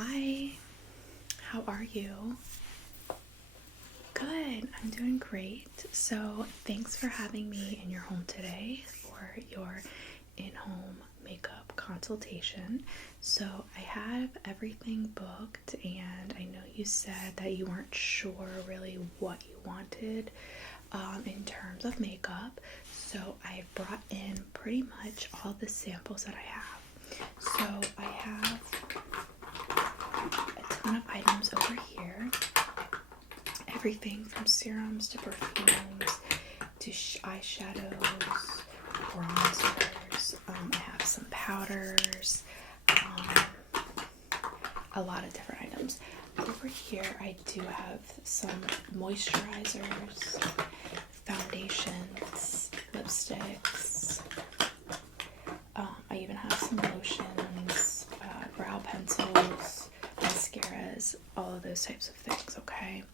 Hi, how are you? Good, I'm doing great. So, thanks for having me in your home today for your in-home makeup consultation. So, I have everything booked, and I know you said that you weren't sure really what you wanted in terms of makeup. So, I brought in pretty much all the samples that I have. So, I have a ton of items over here. Everything from serums to perfumes to eyeshadows, bronzers. I have some powders, a lot of different items. Over here, I do have some moisturizers, foundations, lipsticks. I even have some lotions, brow pencils, mascaras, all of those types of things, okay?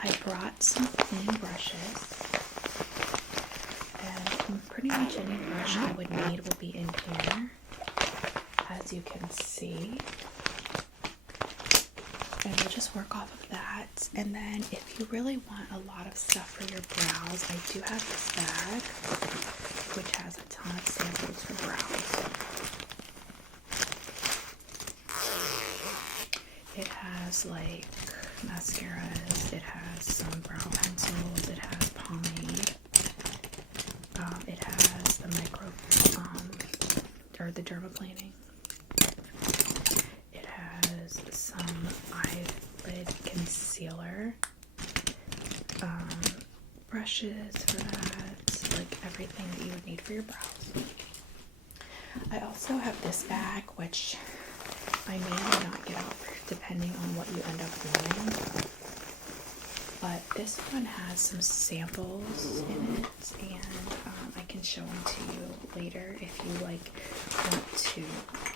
I brought some clean brushes, and pretty much any brush I would need will be in here, as you can see. And we'll just work off of that. And then if you really want a lot of stuff for your brows, I do have this bag, which has a ton of samples for brows. It has like mascaras, it has some brow pencils, it has pomade, it has the or the dermaplaning. It has some eyelid concealer, brushes for that, like everything that you would need for your brows. I also have this bag, which I may or may not get out depending on what you end up doing. But this one has some samples in it, and I can show them to you later if you want to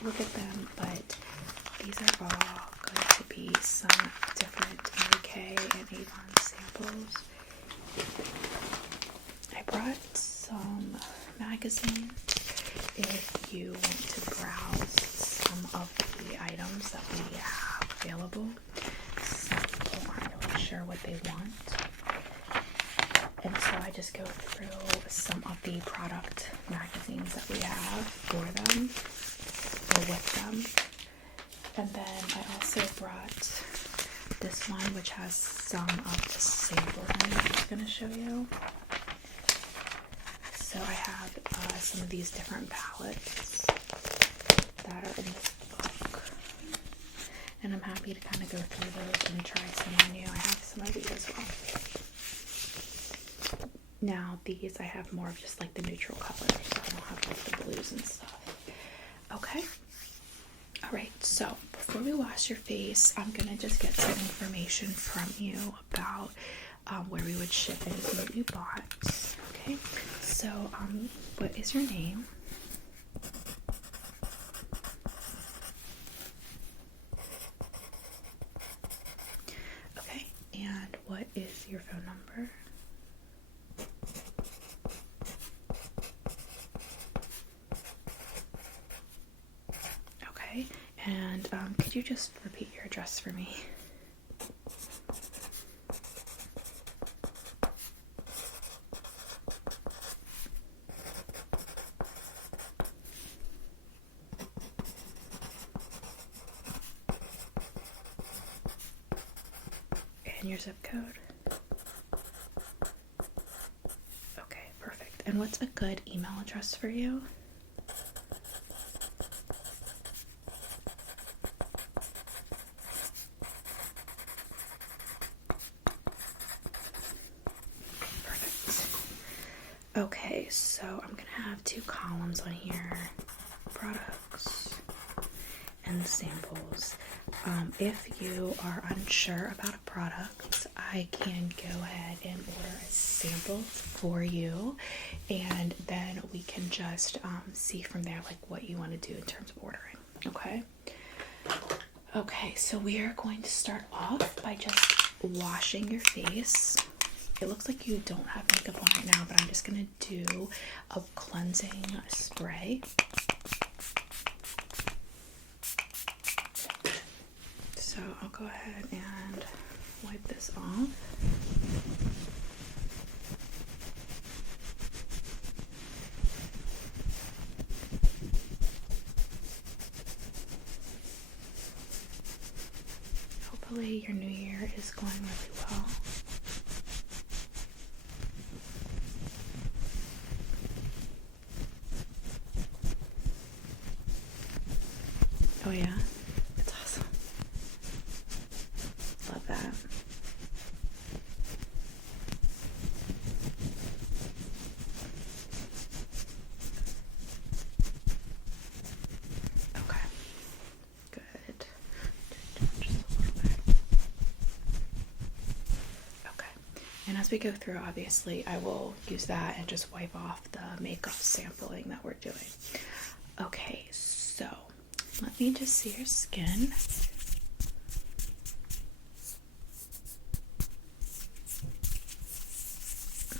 look at them. But these are all going to be some different Mary and Avon samples. I brought some magazines if you want to browse some of the items that we have available. Some people aren't really sure what they want, and so I just go through some of the product magazines that we have for them or with them. And then I also brought this one, which has some of the samples I'm just going to show you. So I have some of these different palettes that are in this book, and I'm happy to kind of go through those and try some on you. I have some of these as well. Now these I have more of just like the neutral colors, so I don't have like the blues and stuff. Okay. Alright, so before we wash your face, I'm gonna just get some information from you about where we would ship anything that you bought. Okay, so what is your name? Okay, and what is your phone number? Okay, and could you just repeat your address for me? And your zip code? Okay, perfect. And what's a good email address for you? Okay, so I'm gonna have two columns on here, products and samples. If you are unsure about a product, I can go ahead and order a sample for you, and then we can just see from there like what you want to do in terms of ordering. Okay, so we are going to start off by just washing your face. It looks like you don't have makeup on right now, but I'm just going to do a cleansing spray. go ahead and wipe this off. Hopefully your new year is going really well. Oh yeah, it's awesome. Love that. Okay, good. Just a little bit. Okay, and as we go through, obviously, I will use that and just wipe off the makeup sampling that we're doing. Okay, so let me just see your skin.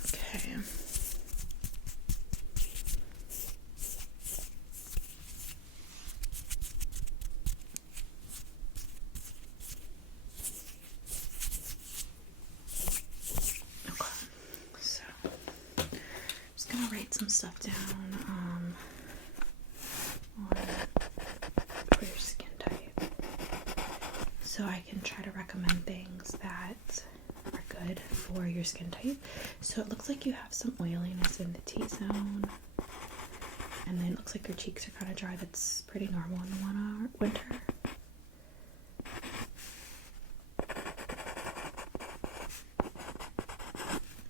Okay. Okay. So, I'm just gonna write some stuff down. For your skin type, so I can try to recommend things that are good for your skin type. So it looks like you have some oiliness in the T-zone, and then it looks like your cheeks are kind of dry. That's pretty normal in the winter.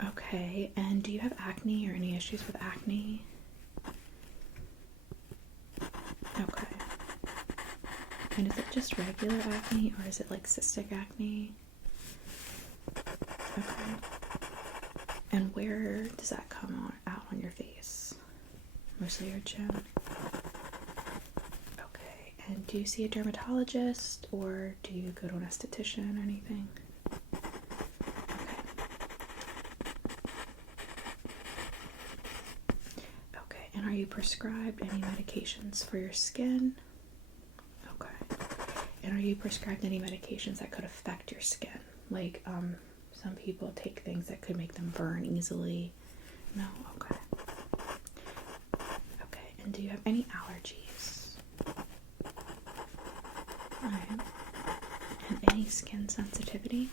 Okay, and do you have acne or any issues with acne? Okay. And is it just regular acne or is it like cystic acne? Okay. And where does that come out on your face? Mostly your chin? Okay. And do you see a dermatologist or do you go to an esthetician or anything? Okay. And are you prescribed any medications for your skin? And are you prescribed any medications that could affect your skin? Like, some people take things that could make them burn easily. No? Okay. Okay, and do you have any allergies? Alright. And any skin sensitivity?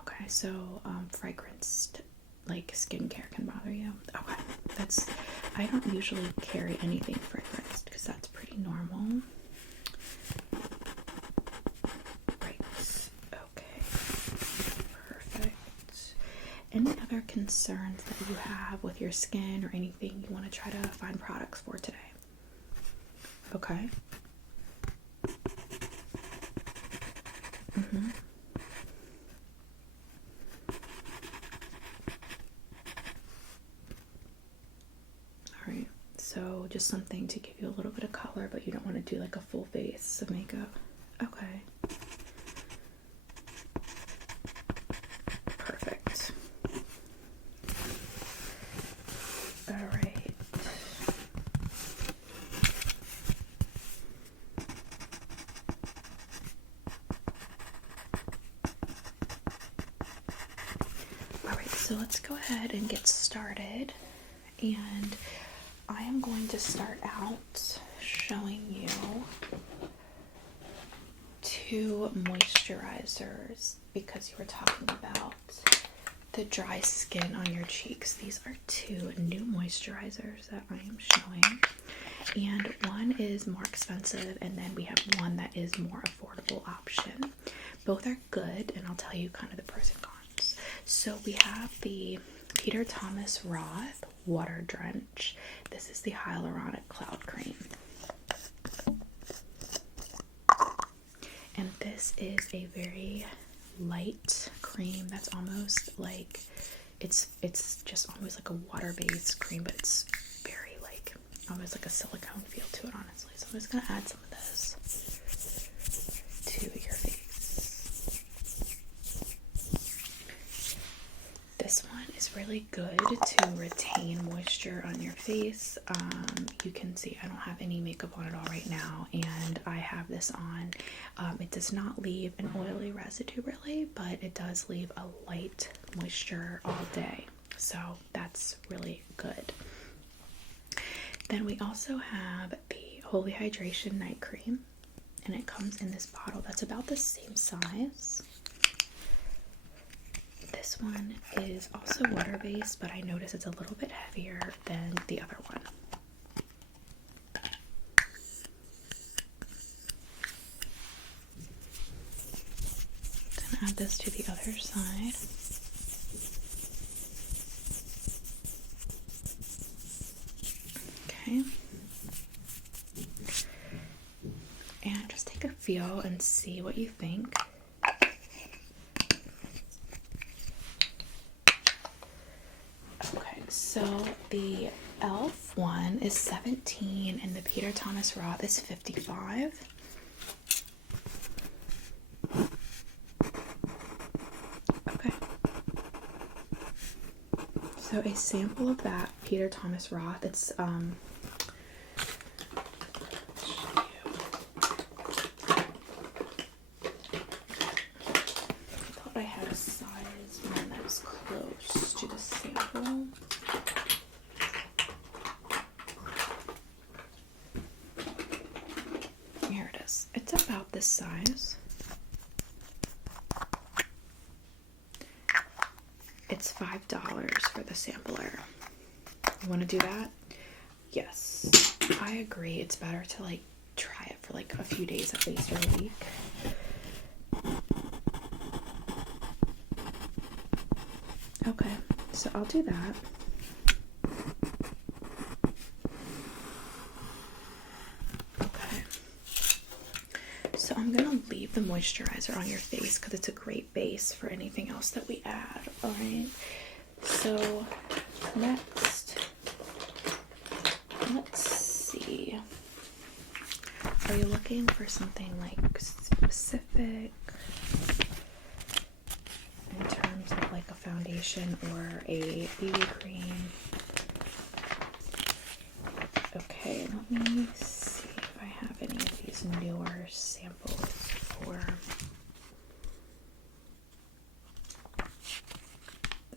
Okay, so, fragrance, like, skincare can bother you? Okay, I don't usually carry anything fragranced because that's pretty normal. Right. Okay. Perfect. Any other concerns that you have with your skin or anything you want to try to find products for today? Okay. Alright, so just something to give you a little bit of color, but you don't want to do like a full face of makeup. Okay. Perfect. Alright. Alright, so let's go ahead and get started. And I am going to start out showing you 2 moisturizers because you were talking about the dry skin on your cheeks. These are 2 new moisturizers that I am showing. And one is more expensive, and then we have one that is more affordable option. Both are good, and I'll tell you kind of the pros and cons. So we have the Peter Thomas Roth Water Drench. This is the Hyaluronic Cloud Cream. And this is a very light cream that's almost like, it's just almost like a water-based cream, but it's very like, almost like a silicone feel to it, honestly. So I'm just going to add some of this to your face. This one is is really good to retain moisture on your face. You can see I don't have any makeup on at all right now, and I have this on. It does not leave an oily residue really, but it does leave a light moisture all day, so that's really good. Then we also have the Holy Hydration Night Cream, and it comes in this bottle that's about the same size. This one is also water-based, but I notice it's a little bit heavier than the other one. Then add this to the other side. Okay. And just take a feel and see what you think. Okay, so the e.l.f. one is $17 and the Peter Thomas Roth is $55. Okay. So a sample of that Peter Thomas Roth, it's I had a size one that was close to the sample. Here it is. It's about this size. It's $5 for the sampler. You want to do that? Yes, I agree. It's better to like try it for like a few days at least, or a week. Okay, so I'll do that. Okay, so I'm gonna leave the moisturizer on your face because it's a great base for anything else that we add. All right, so next, let's see. Are you looking for something like specific? In terms of like a foundation or a BB cream. Okay, let me see if I have any of these newer samples for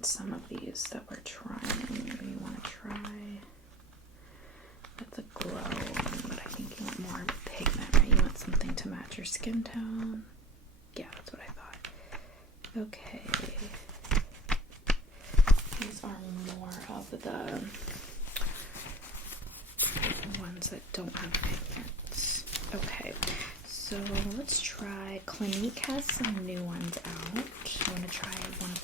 some of these that we're trying. Maybe you want to try. That's a glow one, but I think you want more pigment, right? You want something to match your skin tone. Yeah, that's what I thought. Okay, these are more of the ones that don't have pigments. Okay, so let's try, Clinique has some new ones out. I want to try one of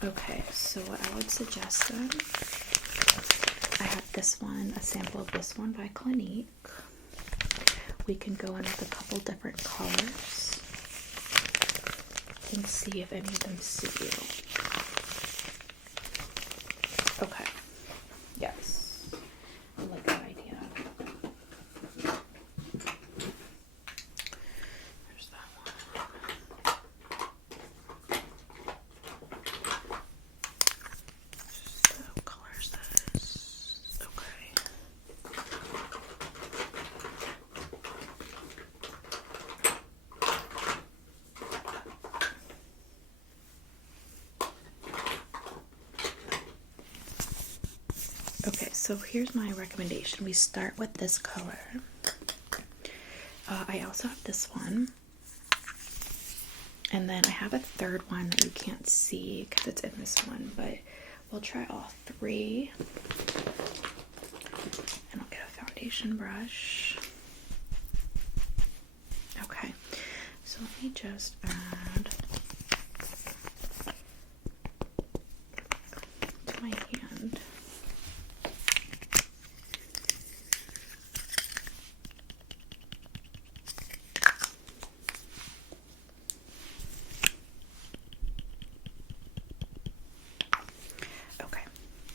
those. Okay, so what I would suggest then, I have this one, a sample of this one by Clinique. We can go in with a couple different colors and see if any of them suit you. Okay. Yes. I like that idea. There's that one. So what color is this? Okay. Okay, so here's my recommendation. We start with this color. I also have this one. And then I have a third one that you can't see because it's in this one, but we'll try all three. And I'll get a foundation brush. Okay, so let me just add to my hand.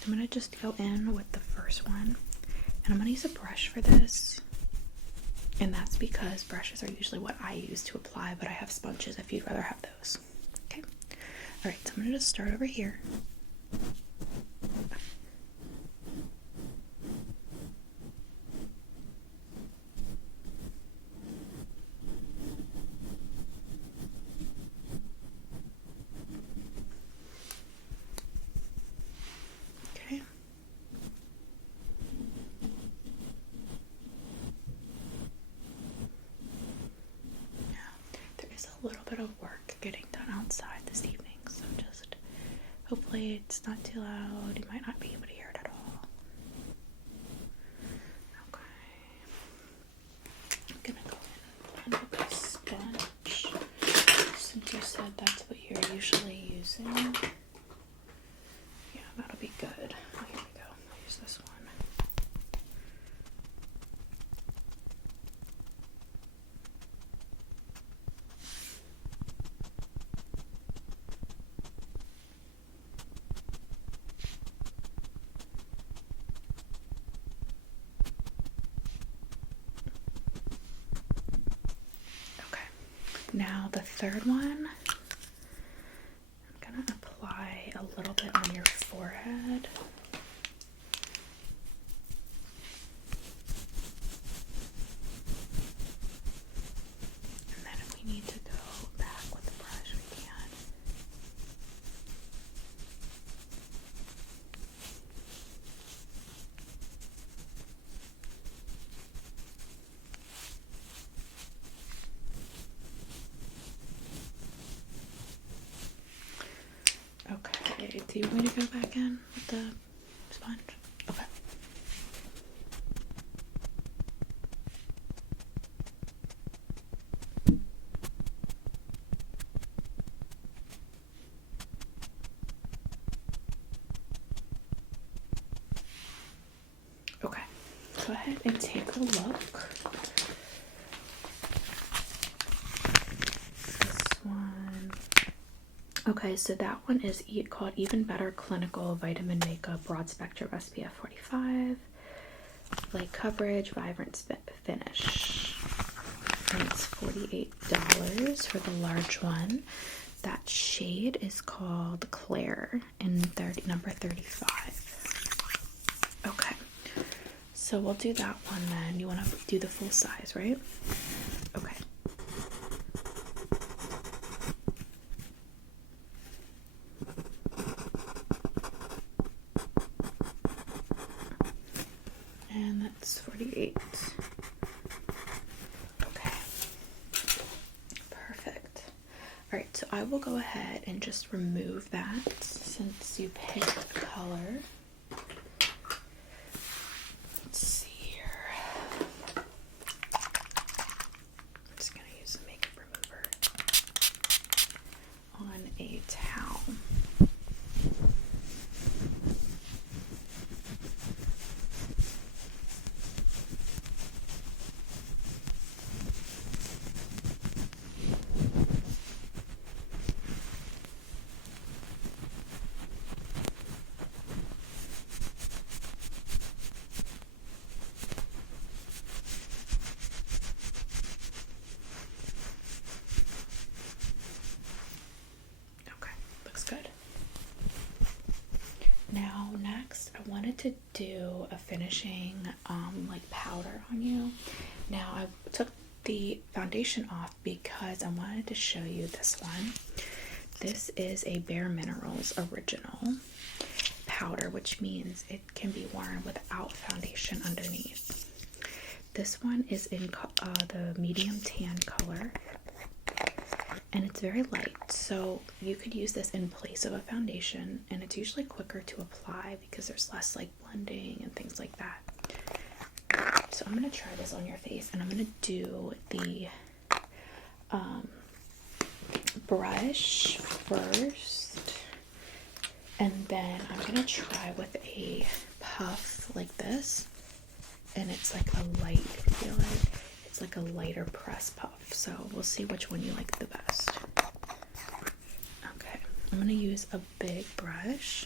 I'm going to just go in with the first one, and I'm going to use a brush for this, and that's because brushes are usually what I use to apply, but I have sponges if you'd rather have those. Okay, Alright, so I'm going to just start over here. Okay. Now, there is a little bit of work getting done outside this evening, so just hopefully it's not too loud. You might not be able to hear it at all. Okay. I'm gonna go in and put a sponge, since you said that's what you're usually using. Yeah, that'll be good. Oh, here we go. I'll use this one. Now the third one, I'm gonna apply a little bit on your forehead. And then if we need to go back with the brush, we can. Okay, do you want me to go back in with the sponge? Okay. Okay, go ahead and take a look. This one. Okay, so that one is called Even Better Clinical Vitamin Makeup Broad Spectrum SPF 45. Light coverage, vibrant finish. And it's $48 for the large one. That shade is called Claire in number 35. Okay, so we'll do that one then. You want to do the full size, right? Okay. And that's 48. Okay. Perfect. Alright, so I will go ahead and just remove that since you picked a color. Let's see here. I'm just going to use a makeup remover on a towel. Good. Now next I wanted to do a finishing like powder on you. Now I took the foundation off because I wanted to show you this one. This is a Bare Minerals original powder, which means it can be worn without foundation underneath. This one is in the medium tan color. And it's very light, so you could use this in place of a foundation, and it's usually quicker to apply because there's less like blending and things like that. So I'm going to try this on your face, and I'm going to do the brush first, and then I'm going to try with a puff like this, and it's like a light, I feel like. It's like a lighter press puff, so we'll see which one you like the best. Okay, I'm going to use a big brush.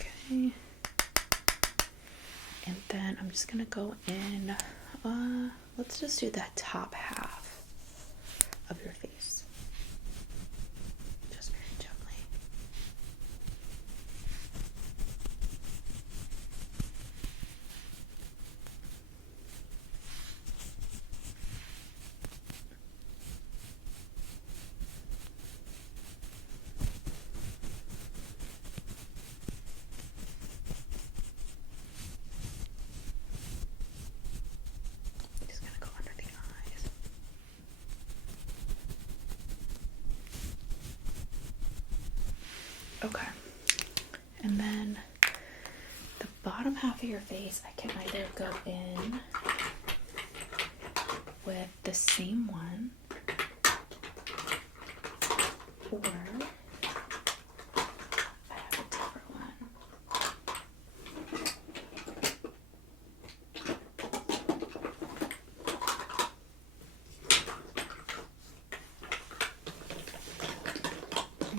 Okay. And then I'm just going to go in let's just do the top half of your face. Just very gently. Just gonna go under the eyes. Okay, and then the bottom half of your face, I can either go in with the same one, or I have a different one.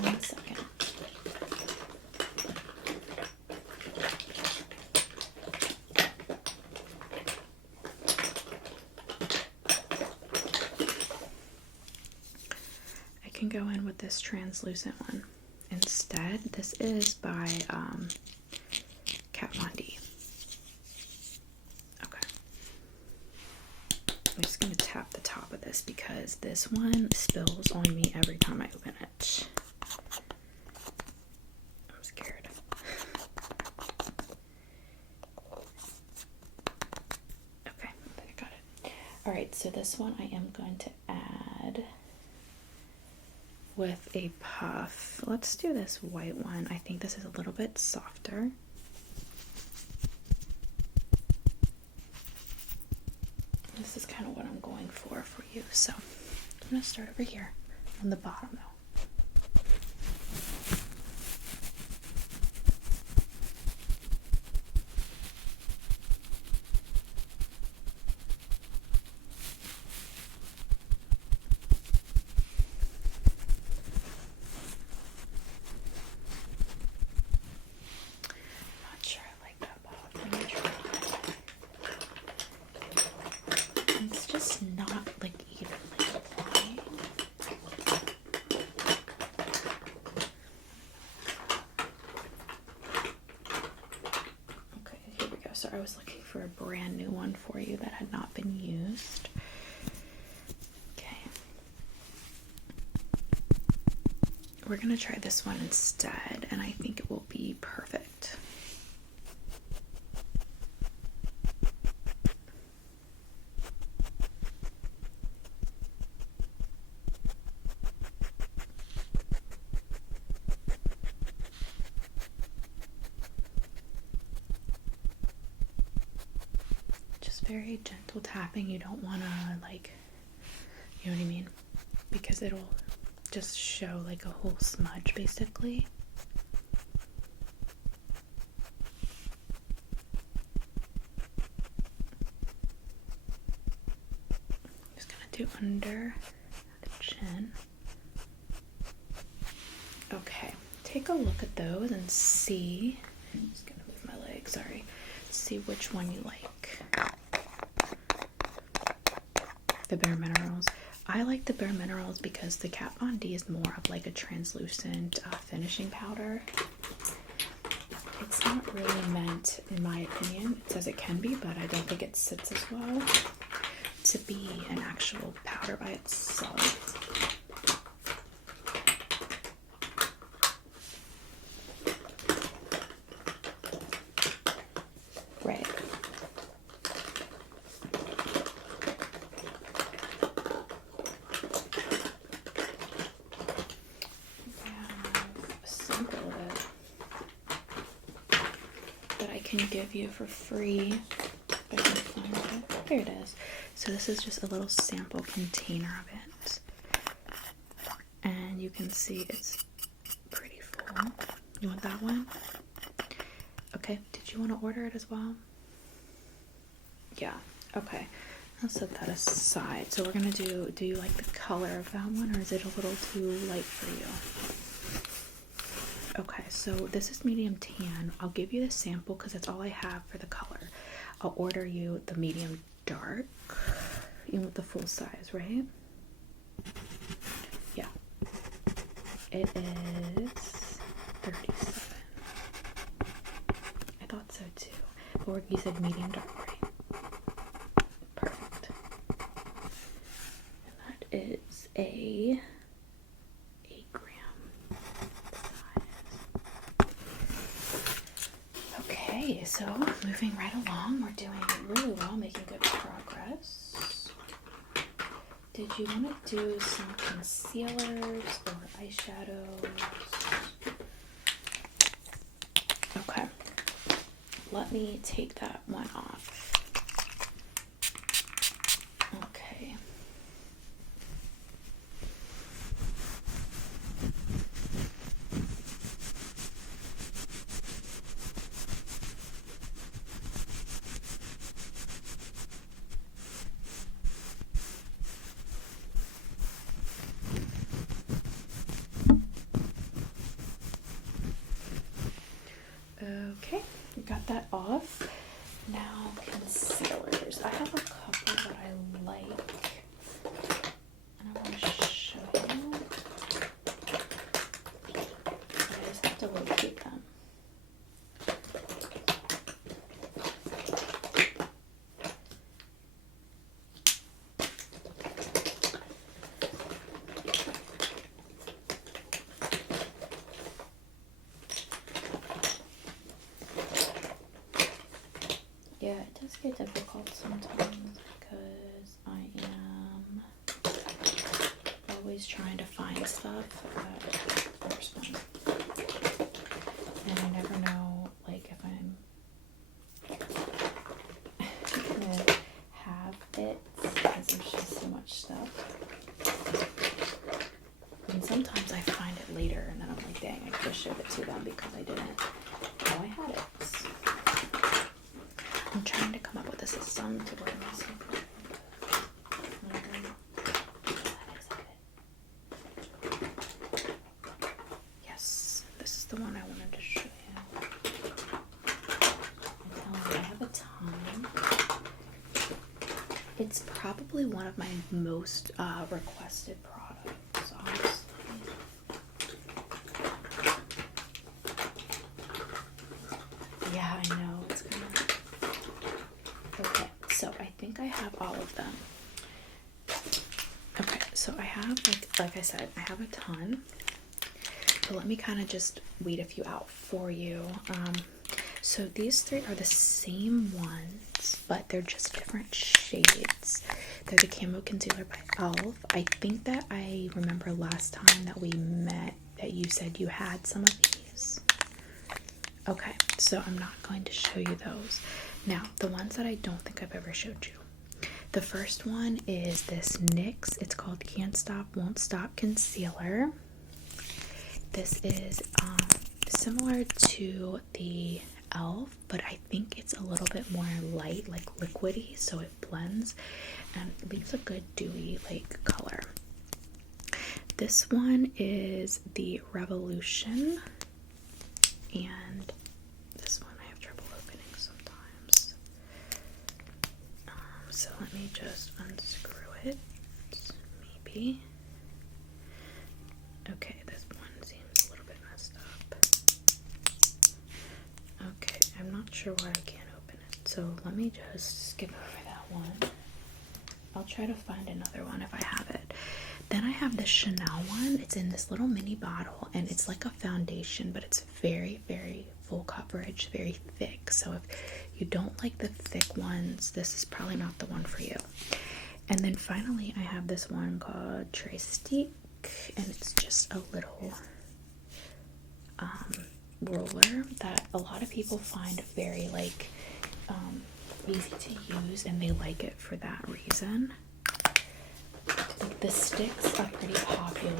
One second. I can go in with this translucent one instead. This is by Kat Von D. Okay. I'm just going to tap the top of this because this one spills on me every time I open it. I'm scared. Okay, I think I got it. Alright, so this one I am going to add with a puff. Let's do this white one. I think this is a little bit softer. This is kind of what I'm going for you. So I'm going to start over here on the bottom though. Not sure I like that bottom. Let me try. It's just not like evenly applied. Okay, here we go. So I was looking for a brand new one for you that had not been used. Okay. We're gonna try this one instead, and I think it will be perfect. Just very gentle tapping. You don't want to like, you know what I mean? Because it'll just show like a whole smudge basically. Just gonna do under the chin. Okay, take a look at those and see. I'm just gonna move my leg, sorry. See which one you like. The Bare Minerals. I like the Bare Minerals because the Kat Von D is more of like a translucent finishing powder. It's not really meant, in my opinion, it says it can be, but I don't think it sits as well to be an actual powder by itself. Right. Can give you for free if I can find it. There it is. So this is just a little sample container of it, and you can see it's pretty full. You want that one? Okay, did you want to order it as well? Yeah, okay, I'll set that aside. So we're gonna do you like the color of that one, or is it a little too light for you? Okay, so this is medium tan. I'll give you the sample because that's all I have for the color. I'll order you the medium dark. You want the full size, right? Yeah. It is 37. I thought so too. Or you said medium dark, right? Perfect. And that is a 8-gram size. Okay, so moving right along, we're doing really well, making good progress. Did you want to do some concealers or eyeshadows? Okay, let me take that one off. Okay. Okay, got that off. Now concealers. I have a couple that I like, and I want to show you. I just have to locate them. Yeah, it does get difficult sometimes because I am always trying to find stuff there's one. And I never know, like, if I'm gonna have it because there's just so much stuff. And sometimes I find it later and then I'm like, dang, I could have showed it to them because I didn't know I had it. I'm trying to come up with a system to where yes, this is the one I wanted to show you. I'm telling you, I have a ton. It's probably one of my most requested products, honestly. Yeah, I know. It's kind of... Okay, so I think I have all of them. Okay, so I have, like I said, I have a ton. So let me kind of just weed a few out for you. So these three are the same ones, but they're just different shades. They're the Camo Concealer by e.l.f. I think that I remember last time that we met that you said you had some of these. Okay, so I'm not going to show you those. Now, the ones that I don't think I've ever showed you. The first one is this NYX. It's called Can't Stop, Won't Stop Concealer. This is similar to the e.l.f., but I think it's a little bit more light, like liquidy, so it blends and leaves a good dewy like color. This one is the Revolution, and this one I have trouble opening sometimes. So let me just unscrew it, maybe. Okay, this one seems a little bit messed up. Okay, I'm not sure why I can't open it, so let me just skip over that one. I'll try to find another one if I have it. Then I have the Chanel one. It's in this little mini bottle, and it's like a foundation, but it's very, very full coverage, very thick. So if you don't like the thick ones, this is probably not the one for you. And then finally, I have this one called Tristique, and it's just a little roller that a lot of people find very like easy to use, and they like it for that reason. The sticks are pretty popular.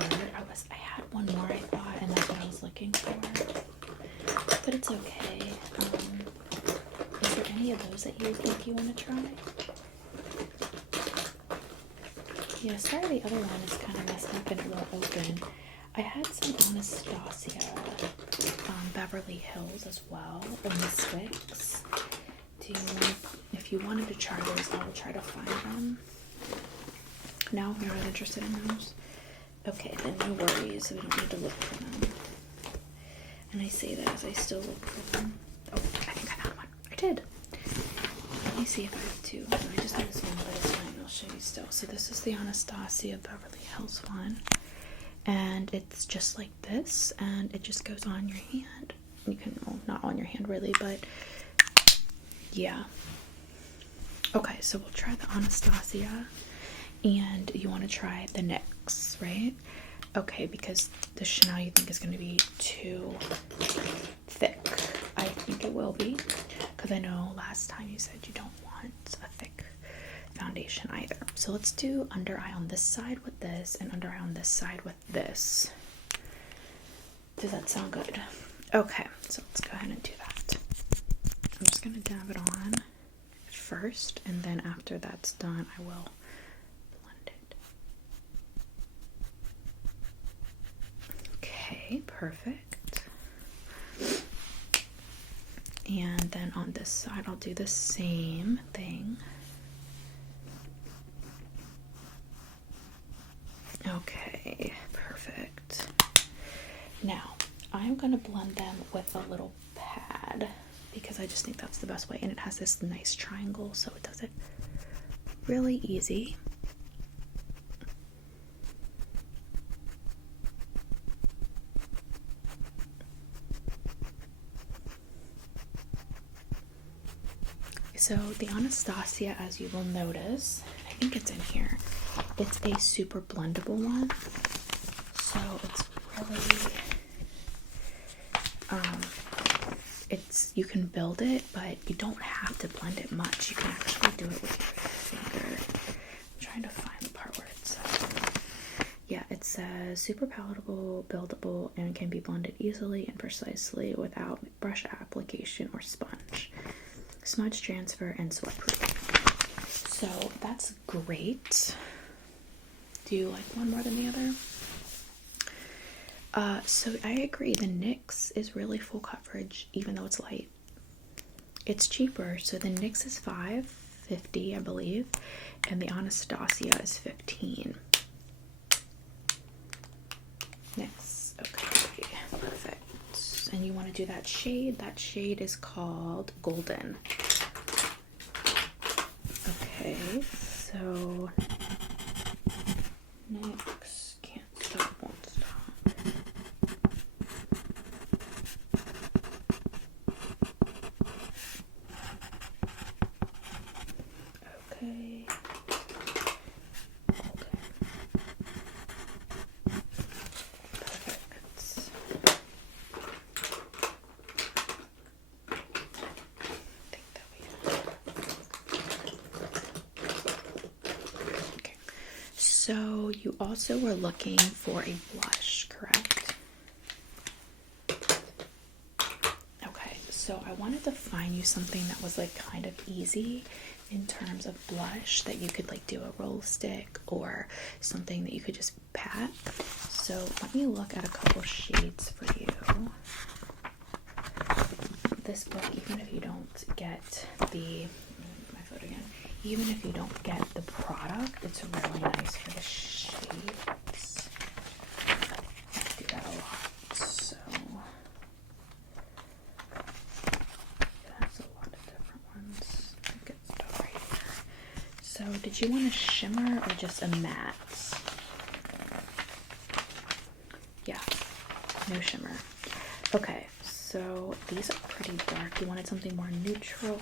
I had one more, I thought, and that's what I was looking for, but it's okay. Is there any of those that you think you want to try? Yeah, sorry, the other one is kind of messed up and it won't open. I had some Anastasia Beverly Hills as well, and the sticks. if you wanted to try those, I will try to find them. No, you're not interested in those? Okay, then no worries. We don't need to look for them. And I say that as I still look for them. Oh, I think I found one. I did. Let me see if I have two. No, I just need this one, but it's fine. I'll show you still. So this is the Anastasia Beverly Hills one. And it's just like this. And it just goes on your hand. You can, well, not on your hand really, but yeah. Okay, so we'll try the Anastasia. And you want to try the NYX, right? Okay, because the Chanel you think is going to be too thick. I think it will be, because I know last time you said you don't want a thick foundation either. So let's do under eye on this side with this, and under eye on this side with this. Does that sound good? Okay, so let's go ahead and do that. I'm just going to dab it on first, and then after that's done, I will blend it. Okay, perfect. And then on this side, I'll do the same thing. Okay, perfect. Now, I'm going to blend them with a little pad because I just think that's the best way. And it has this nice triangle, so it does it really easy. So the Anastasia, as you will notice, I think it's in here, it's a super blendable one. So it's really, you can build it, but you don't have to blend it much. You can actually do it with your finger. I'm trying to find the part where it says. Yeah, it says super palatable, buildable, and can be blended easily and precisely without brush application or sponge. Smudge transfer and sweat proof. So that's great. Do you like one more than the other? So I agree, the NYX is really full coverage even though it's light. It's cheaper, so the NYX is $5.50 I believe, and the Anastasia is $15. NYX, okay, perfect. And you want to do that shade is called Golden. Okay, so NYX, can't stop, won't stop. Okay. So you also were looking for a blush, correct? Okay, so I wanted to find you something that was like kind of easy in terms of blush, that you could like do a roll stick or something that you could just pat. So let me look at a couple shades for you. This book, even if you don't get the, my photo again, even if you don't get the product, it's really nice for the shades. I do that a lot, so it has a lot of different ones. Good stuff right here. So did you want a shimmer or just a matte? Yeah, no shimmer. Okay, so these are pretty dark. You wanted something more neutral.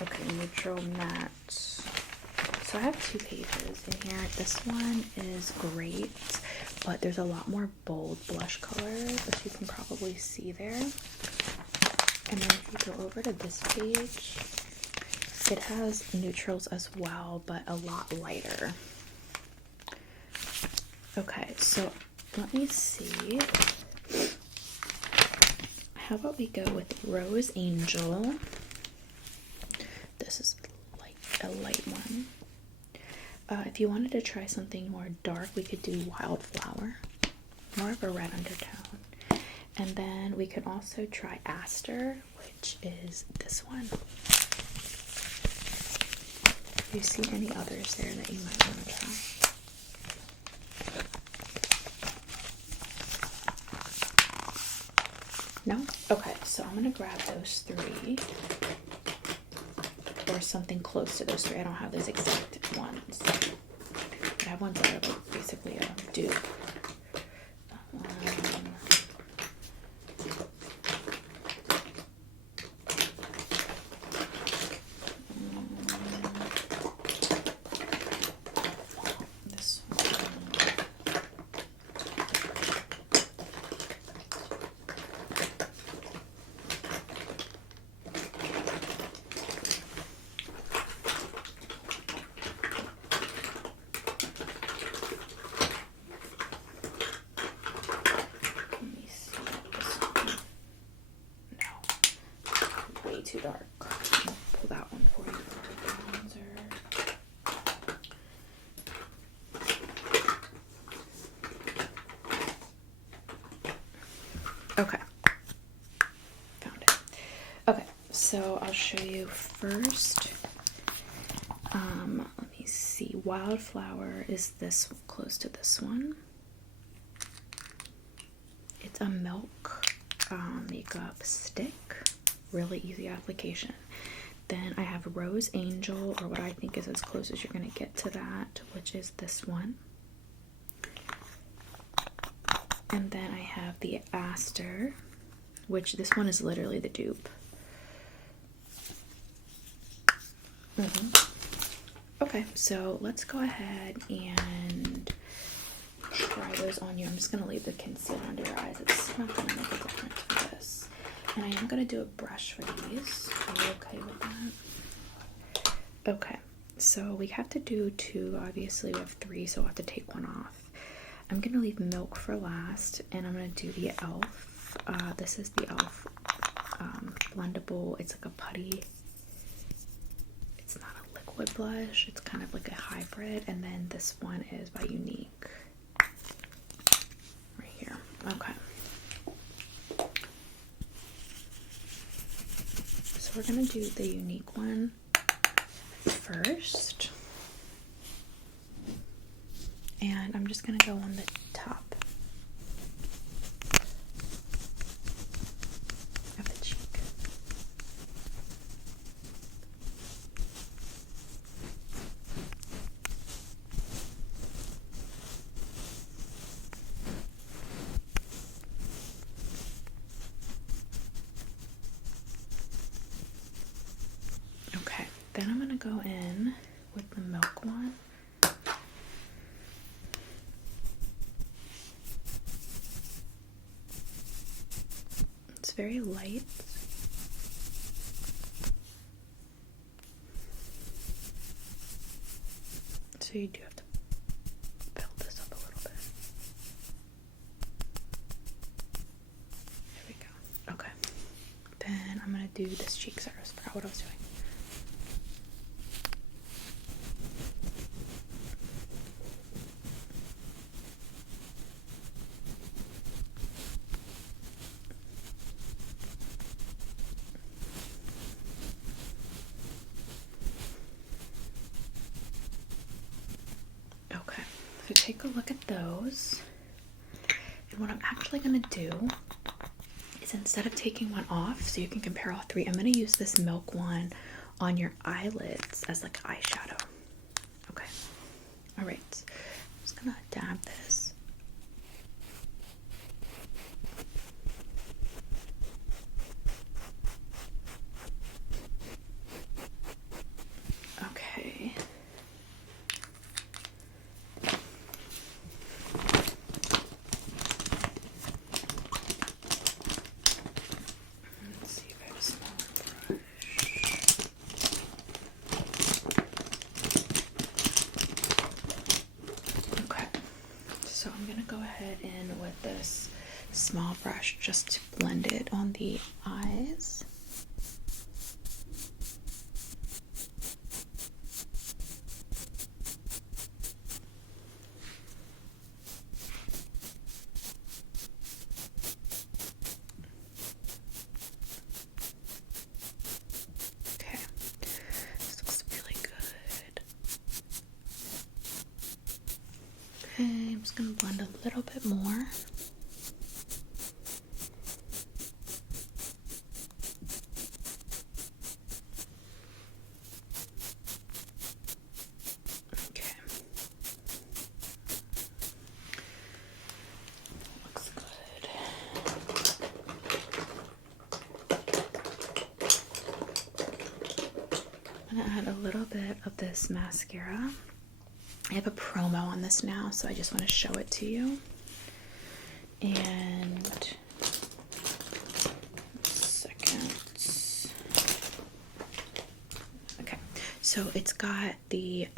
Okay, neutral matte. So I have 2 pages in here. This one is great, but there's a lot more bold blush colors, which you can probably see there. And then if you go over to this page, it has neutrals as well, but a lot lighter. Okay, so let me see. How about we go with Rose Angel? This is a light one. If you wanted to try something more dark, we could do Wildflower, more of a red undertone. And then we can also try Aster, which is this one. Do you see any others there that you might want to try? No? Okay, so I'm going to grab those three. Or something close to those three. I don't have those exact ones. I have ones that are like basically a dupe. This one. Too dark. I'll pull that one for you. Okay. Found it. Okay, so I'll show you first. Let me see. Wildflower is this close to this one. It's a milk makeup stick. Really easy application. Then I have Rose Angel, or what I think is as close as you're going to get to that, which is this one. And then I have the Aster, which this one is literally the dupe. Okay, so let's go ahead and try those on you. I'm just going to leave the concealer under your eyes. It's not going to make a difference for this. And I am going to do a brush for these. Are you okay with that? Okay, so we have to do two. Obviously, we have three, so we'll have to take one off. I'm going to leave Milk for last, and I'm going to do the e.l.f. This is the e.l.f. Blendable. It's like a putty. It's not a liquid blush. It's kind of like a hybrid. And then this one is by Unique. Right here. Okay. So we're going to do the Unique one first. And I'm just going to go on the top of the cheek. Okay, then I'm going to go in with the Milk one. It's very light. So you do have to build this up a little bit. There we go. Okay. Then I'm going to do this cheek. Sorry, I forgot what I was doing. Okay, so take a look at those. And what I'm actually going to do is, instead of taking one off so you can compare all three, I'm going to use this Milk one on your eyelids as like eyeshadow. Okay. All right. I'm just going to dab this. Okay. Let's see if I have a smaller brush. Okay, so I'm gonna go ahead in with this small brush just to blend it on the eyes. I'm just going to blend a little bit more. Okay. Looks good. I'm going to add a little bit of this mascara. I have a promo on this now, so I just want to show it to you. And second. Okay, so it's got the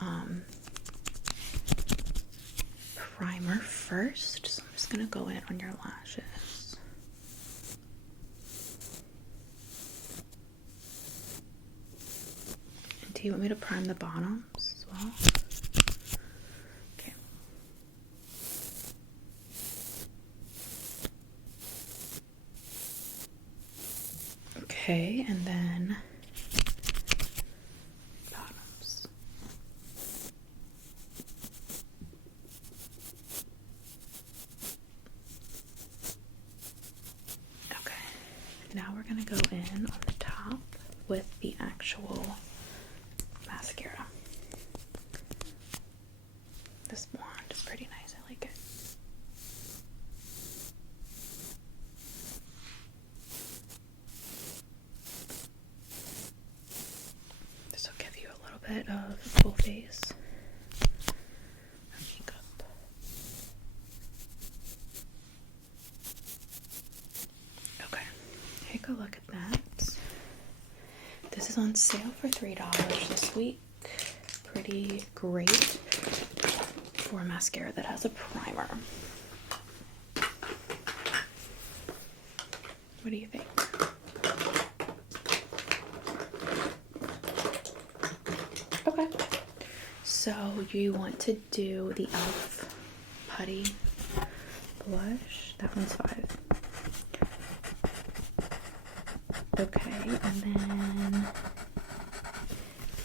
primer first. So I'm just gonna go in on your lashes. And do you want me to prime the bottoms as well? Okay, and then bottoms. Okay, now we're gonna go in on the top with the actual mascara. This wand is pretty nice, I like it. Bit of full face makeup. Okay, take a look at that. This is on sale for $3 this week. Pretty great for a mascara that has a primer. What do you think? Okay, so you want to do the e.l.f. Putty blush. That one's $5. Okay, and then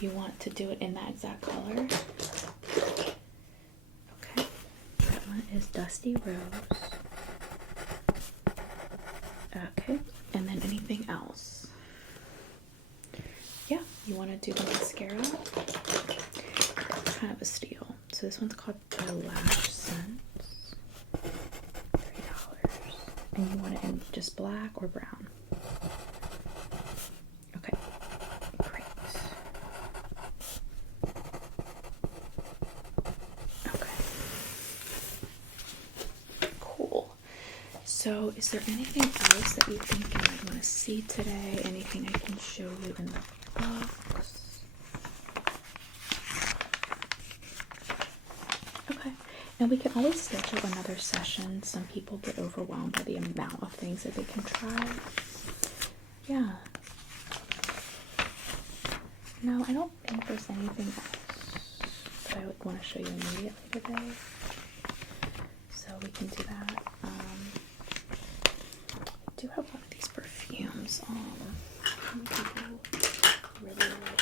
you want to do it in that exact color. Okay, that one is Dusty Rose. Okay, and then anything else? Yeah, you want to do the mascara. It's kind of a steal. So this one's called the Lash Sense. $3. And you want it in just black or brown? Okay, great. Okay. Cool. So is there anything else that you think you might want to see today? Anything I can show you in the box? Okay. And we can always schedule another session. Some people get overwhelmed by the amount of things that they can try. Yeah. No, I don't think there's anything else that I would want to show you immediately today. So we can do that. I do have one of these perfumes people really like.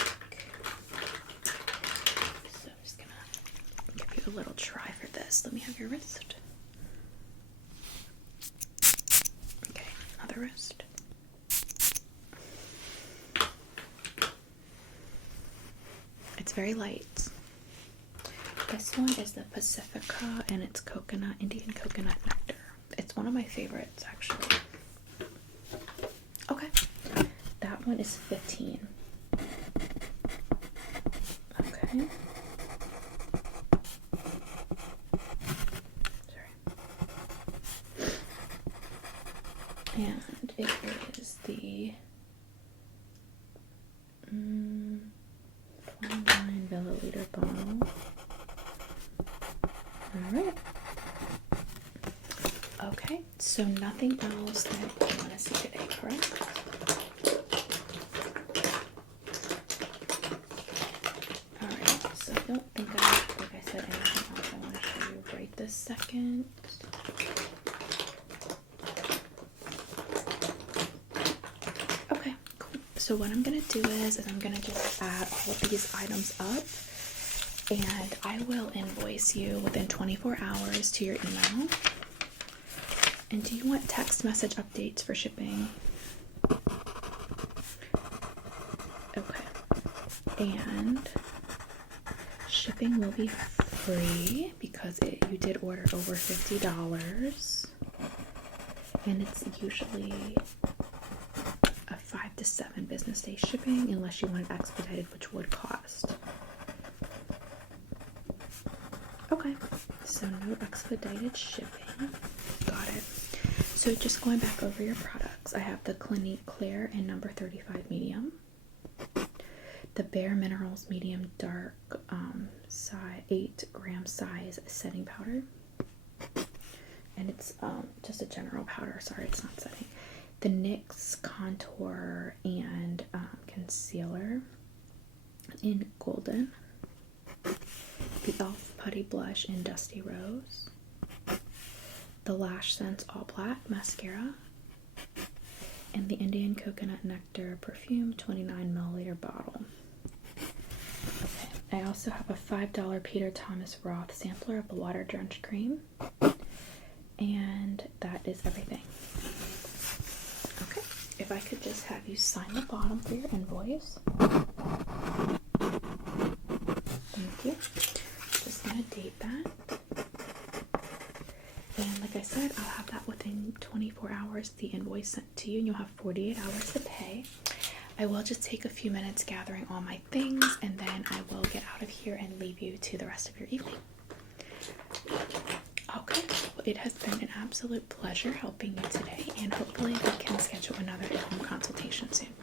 So I'm just gonna give you a little try for this. Let me have your wrist. Okay, another wrist. It's very light. This one is the Pacifica and it's coconut, Indian coconut nectar. It's one of my favorites actually. Okay, that one is $15. Okay. Sorry. And it is the 29 milliliter bottle. Alright. Okay, so nothing else that you want to see today, correct? Alright, so I don't think like I said, anything else I want to show you right this second. Okay, cool. So what I'm going to do is I'm going to just add all of these items up and I will invoice you within 24 hours to your email. And do you want text message updates for shipping? Okay. And shipping will be free because you did order over $50. And it's usually a 5 to 7 business day shipping unless you want it expedited, which would cost. Okay, so no expedited shipping. Got it. So just going back over your products, I have the Clinique Clear in number 35 medium, the Bare Minerals medium dark 8-gram size setting powder, and it's just a general powder. Sorry, it's not setting. The NYX contour and concealer in golden, the e.l.f. putty blush in dusty rose, the Lash Sense All Black mascara, and the Indian Coconut Nectar perfume 29 milliliter bottle. Okay, I also have a $5 Peter Thomas Roth sampler of the water drenched cream, and that is everything. Okay, if I could just have you sign the bottom for your invoice. Thank you. Just gonna date that. And like I said, I'll have that within 24 hours, the invoice sent to you, and you'll have 48 hours to pay. I will just take a few minutes gathering all my things, and then I will get out of here and leave you to the rest of your evening. Okay, well, it has been an absolute pleasure helping you today, and hopefully we can schedule another at-home consultation soon.